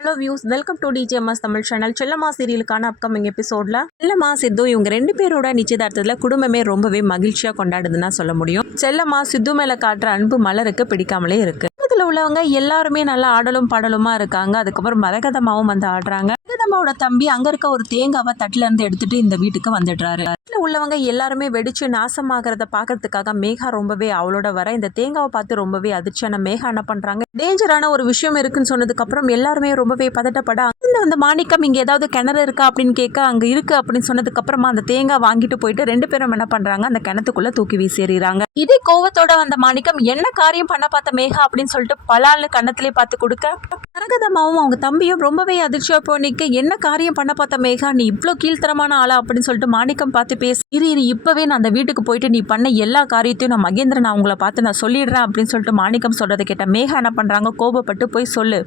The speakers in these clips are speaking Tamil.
Hello views, welcome to DJMS Tamil channel. Chellamma சீரியலுக்கான அப்கமிங் எபிசோடில் செல்லம்மா சித்து இவங்க 2 பேரோட நிச்சயதார்த்தத்தில் குடும்பமே ரொம்பவே மகிழ்ச்சியாக கொண்டாடுதுன்னா சொல்ல முடியும். செல்லம்மா சித்து மேலே காட்டுற அன்பு மலருக்கு பிடிக்காமலே இருக்கு. குடும்பத்தில் உள்ளவங்க எல்லாருமே நல்லா ஆடலும் பாடலுமா இருக்காங்க. அதுக்கப்புறம் மரகதமாவும் வந்து ஆடுறாங்க. மரகதம்மாவோட தம்பி அங்க இருக்க ஒரு தேங்காவை தட்டுல இருந்து எடுத்துட்டு இந்த வீட்டுக்கு வந்துடுறாரு. வீட்டில் உள்ளவங்க எல்லாருமே வெடிச்சு நாசமாகறத பாக்கிறதுக்காக மேகா ரொம்பவே அவளோட வர இந்த தேங்காவை பார்த்து ரொம்பவே அதிர்ச்சியான மேகா என்ன பண்றாங்க, டேஞ்சரான ஒரு விஷயம் இருக்குன்னு சொன்னதுக்கு அப்புறம் எல்லாருமே ரொம்பவே பதட்டப்பட அந்த மாணிக்கம் இங்க ஏதாவது கிணறு இருக்கா அப்படின்னு கேட்க அங்க இருக்கு அப்படின்னு சொன்னதுக்கு அப்புறமா அந்த தேங்காய் வாங்கிட்டு போயிட்டு 2 பேரும் என்ன பண்றாங்க, அந்த கிணத்துக்குள்ள தூக்கி வீசி எறிறாங்க. இதே கோவத்தோட வந்த மாணிக்கம் என்ன காரியம் பண்ண பார்த்த மேகா அப்படின்னு சொல்லிட்டு பலால்னு கண்ணத்திலே பார்த்து கொடுக்க மரகதமாவும் அவங்க தம்பியும் ரொம்பவே அதிர்ச்சியா போனிக்க, என்ன காரியம் பண்ண பார்த்த மேகா, நீ இவ்வளோ கீழ்த்தரமான ஆளா அப்படின்னு சொல்லிட்டு மாணிக்கம் பார்த்து பேசி இரு இப்பவே நான் அந்த வீட்டுக்கு போயிட்டு நீ பண்ண எல்லா காரியத்தையும் நான் மகேந்திரன் அவங்கள பார்த்து நான் சொல்லிடுறேன் அப்படின்னு சொல்லிட்டு மாணிக்கம் சொல்றதை கேட்ட மேகா என்ன பண்றாங்க, கோபப்பட்டு போய் சொல்லு,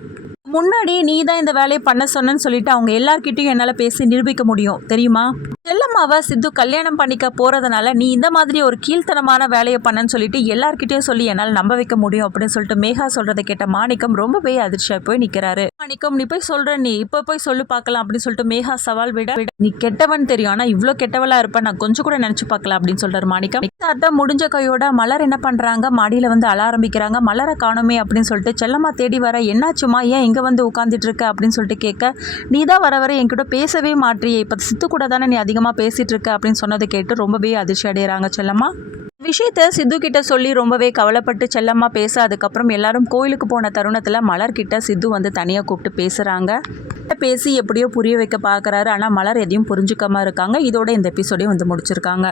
முன்னாடி நீ தான் இந்த வேலையை பண்ண சொன்னு சொல்லிட்டு அவங்க எல்லார்கிட்டையும் என்னால் பேசி நிரூபிக்க முடியும் தெரியுமா. செல்லம்மாவை சித்து கல்யாணம் பண்ணிக்க போறதுனால நீ இந்த மாதிரி ஒரு கீழ்த்தனமான வேலையை பண்ணன்னு சொல்லிட்டு எல்லார்கிட்டையும் சொல்லி என்னால் நம்ப வைக்க முடியும் அப்படின்னு சொல்லிட்டு மேகா சொல்றதை கேட்ட மாணிக்கம் ரொம்பவே அதிர்ச்சியா போய் நிற்கிறாரு. மாணிக்கம், நீ போய் சொல்ற, நீ இப்போ போய் சொல்லி பார்க்கலாம் அப்படின்னு சொல்லிட்டு மேகா சவால் விட, நீ கெட்டவன் தெரியும், ஆனா இவ்வளோ கெட்டவளா இருப்ப நான் கொஞ்சம் கூட நினைச்சு பார்க்கலாம் அப்படின்னு சொல்றாரு மாணிக்கம். அதான் முடிஞ்ச கையோட மலர் என்ன பண்றாங்க, மாடியில வந்து அழ ஆரம்பிக்கிறாங்க. மலரை காணுமே அப்படின்னு சொல்லிட்டு செல்லம்மா தேடி வர, என்னாச்சுமா, ஏன் இங்க வந்து உட்காந்துட்டு இருக்க அப்படின்னு சொல்லிட்டு கேட்க, நீ தான் வர என்கிட்ட பேசவே மாட்டியே, இப்போ சித்து கூட தானே நீ அதிகமாக பேசிட்டு இருக்க அப்படின்னு சொன்னதை கேட்டு ரொம்பவே அதிர்ச்சி அடைகிறாங்க செல்லம்மா. விஷயத்த சித்து கிட்ட சொல்லி ரொம்பவே கவலைப்பட்டு செல்லம்மா பேச, அதுக்கப்புறம் எல்லாரும் கோயிலுக்கு போன தருணத்தில் மலர்கிட்ட சித்து வந்து தனியாக கூப்பிட்டு பேசுகிறாங்க. பேசி எப்படியோ புரிய வைக்க பார்க்குறாரு. ஆனால் மலர் எதையும் புரிஞ்சுக்காம இருக்காங்க. இதோட இந்த எபிசோடையும் வந்து முடிச்சிருக்காங்க.